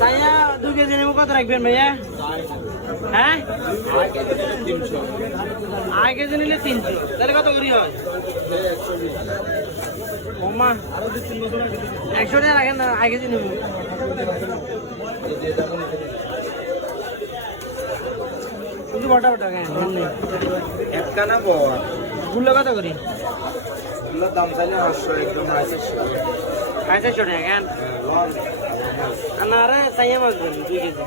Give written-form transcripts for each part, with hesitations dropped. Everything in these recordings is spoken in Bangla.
সাইয়া 2 কেজি নেব কত রাখবেন ভাইয়া? হ্যাঁ? 8 কেজি নিলে 300। তাহলে কত করি হয়? ওমা 100 টাকা রাখেন না, 8 কেজি নেব। শুধু বটা বটা কেন? একখানা বড় গুলো কত করি? এগুলোর দাম চাইলে 800 একদম 400 টাকা কেন? আর না রে সাইয়া মাছ দেন 2 কেজি।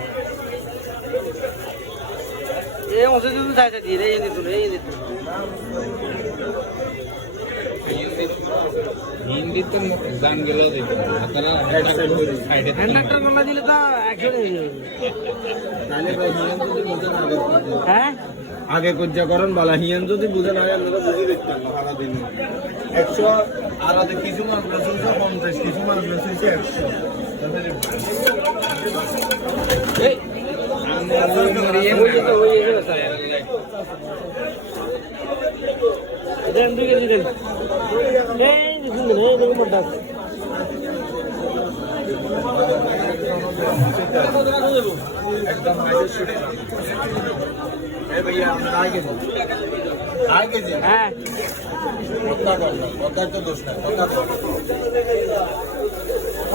এই ওষুধ তো চাইতে দিয়ে এই দিতুন এই দিতুন। হিন্দিতে দাম গেল দিতে আপনারা সাইডে হ্যান্ডারটা গলা দিলে তো 100 হয়ে যাবে। তাহলে ভাই হিয়ান যদি বুঝেন আগে হ্যাঁ? আগে কজ্জা করেন বালা হিয়ান যদি বুঝেন আগে আমরা বুঝে দেখতাম না সারা দিন 100 আর আগে কিছু মাছ বেচছে 50 কিছু মাছ বেচছে 100 এই ওই যে স্যার দেন 2 কেজি দেন। এই দেখুন এই দেখুন মোটা একদম এই ভাইয়া আমরা আগে যে হ্যাঁ কথা তো দোষ না কথা তো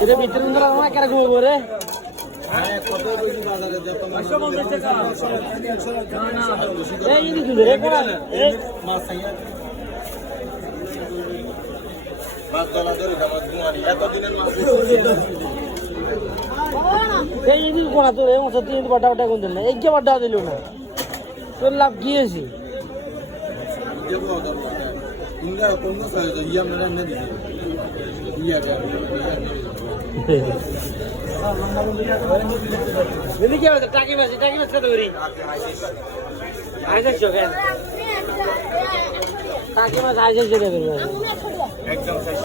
এটা ভিতরে ধরে আমার কেন ঘুমাবো রে? কত বেশি বাজারে যত এই দেখুন রে কোনা এই মাছ আইয়া মাছ দলা ধরে মাছ গুয়ারি এত দিনের মাছ এই দিন কোনা তোর এই মশা তুই বটা বটা কোন দিন না এই কে বটা দিল না তোর লাভ কি হয়েছে? দেবো দেবো ইংলা কোন সাইজ ইয়া মেরা না দিই ইয়া দিদি কি হয়েছে? টাকি মাছ কত করি? 800 কেন? টাকি মাছ 800 টাকা করি একদম